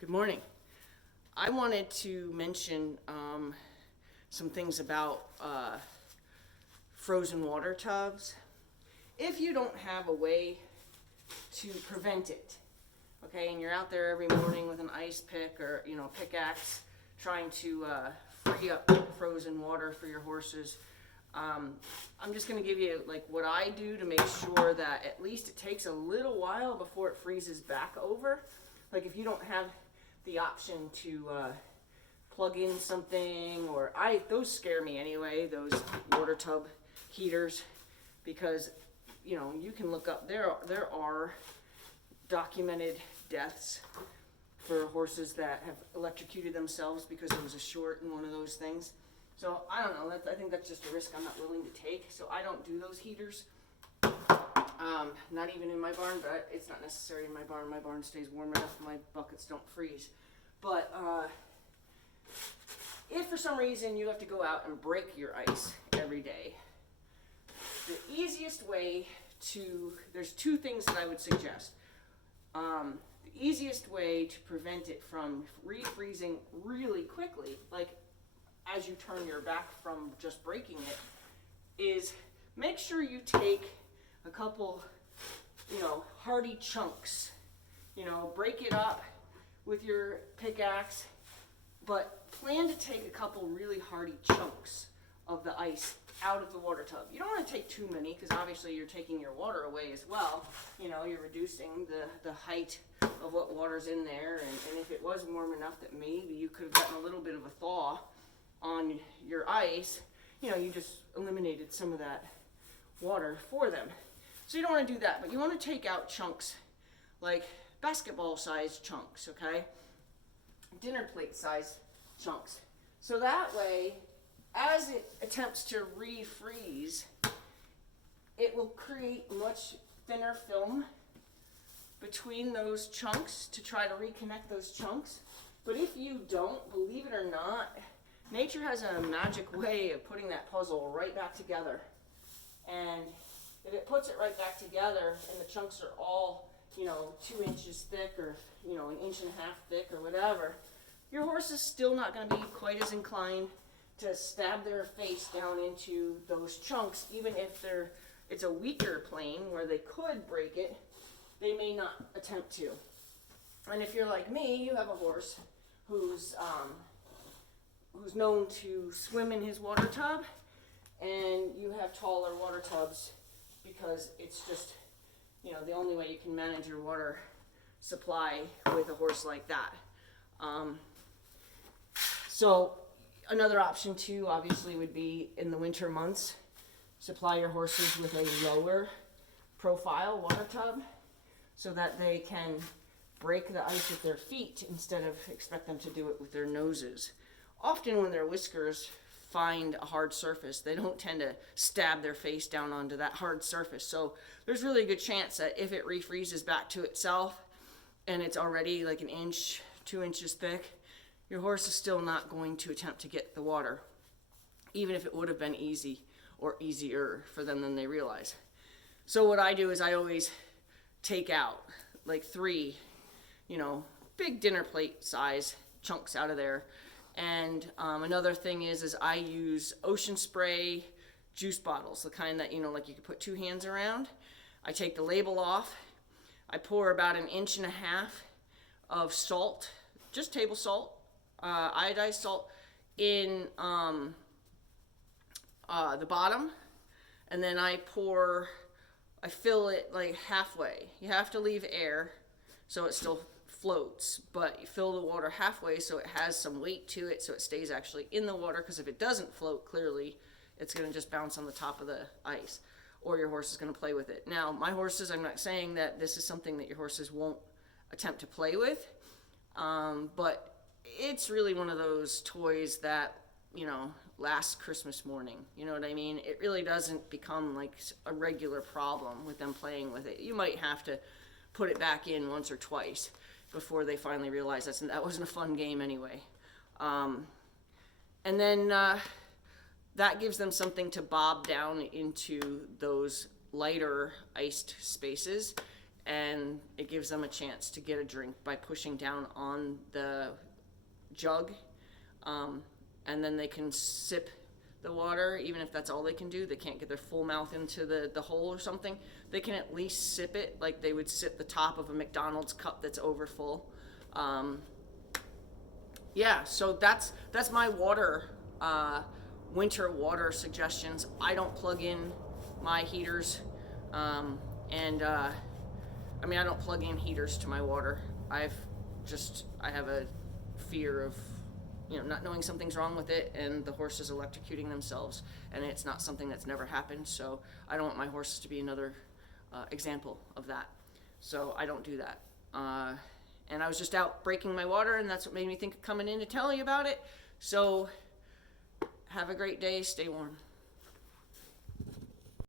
Good morning. I wanted to mention some things about frozen water tubs. If you don't have a way to prevent it, okay, and you're out there every morning with an ice pick or pickaxe trying to free up frozen water for your horses, I'm just going to give you like what I do to make sure that at least it takes a little while before it freezes back over. Like if you don't have the option to plug in something, or those scare me anyway, those water tub heaters, because you can look up, there are documented deaths for horses that have electrocuted themselves because there was a short in one of those things. So I don't know, I think that's just a risk I'm not willing to take, so I don't do those heaters. Not even in my barn, but it's not necessary in my barn. My barn stays warm enough, my buckets don't freeze. But if for some reason you have to go out and break your ice every day, the easiest way there's two things that I would suggest. The easiest way to prevent it from refreezing really quickly, like as you turn your back from just breaking it, is make sure you take a couple, hearty chunks. Break it up with your pickaxe, but plan to take a couple really hearty chunks of the ice out of the water tub. You don't want to take too many because obviously you're taking your water away as well. You're reducing the height of what water's in there, and if it was warm enough that maybe you could have gotten a little bit of a thaw on your ice, you just eliminated some of that water for them. So you don't want to do that, but you want to take out chunks, like basketball-sized chunks, okay? Dinner plate-sized chunks. So that way, as it attempts to refreeze, it will create much thinner film between those chunks to try to reconnect those chunks. But if you don't, believe it or not, nature has a magic way of putting that puzzle right back together. And if it puts it right back together and the chunks are all, 2 inches thick or, an inch and a half thick or whatever, your horse is still not going to be quite as inclined to stab their face down into those chunks. Even if it's a weaker plane where they could break it, they may not attempt to. And if you're like me, you have a horse who's known to swim in his water tub, and you have taller water tubs because it's just, the only way you can manage your water supply with a horse like that. So another option too, obviously, would be in the winter months, supply your horses with a lower profile water tub so that they can break the ice with their feet instead of expect them to do it with their noses. Often when their whiskers find a hard surface, they don't tend to stab their face down onto that hard surface. So there's really a good chance that if it refreezes back to itself and it's already like an inch, 2 inches thick, your horse is still not going to attempt to get the water, even if it would have been easy or easier for them than they realize. So what I do is I always take out like 3, big dinner plate size chunks out of there. And another thing is I use Ocean Spray juice bottles, the kind that, like you could put 2 hands around. I take the label off. I pour about 1.5 inches of salt, just table salt, iodized salt, in the bottom. And then I fill it like halfway. You have to leave air so it still floats, but you fill the water halfway so it has some weight to it so it stays actually in the water, because if it doesn't float clearly, it's going to just bounce on the top of the ice, or your horse is going to play with it. Now, my horses, I'm not saying that this is something that your horses won't attempt to play with, but it's really one of those toys that, last Christmas morning. You know what I mean? It really doesn't become like a regular problem with them playing with it. You might have to put it back in once or twice before they finally realize that wasn't a fun game anyway. And then that gives them something to bob down into those lighter iced spaces and it gives them a chance to get a drink by pushing down on the jug, and then they can sip the water. Even if that's all they can do, they can't get their full mouth into the hole or something, they can at least sip it like they would sip the top of a McDonald's cup that's over full. Yeah, so that's my water, winter water suggestions. I don't plug in my heaters, and I mean, I don't plug in heaters to my water. I have a fear of, not knowing something's wrong with it and the horses electrocuting themselves, and it's not something that's never happened, so I don't want my horses to be another example of that. So I don't do that. And I was just out breaking my water, and that's what made me think of coming in to tell you about it. So have a great day, stay warm.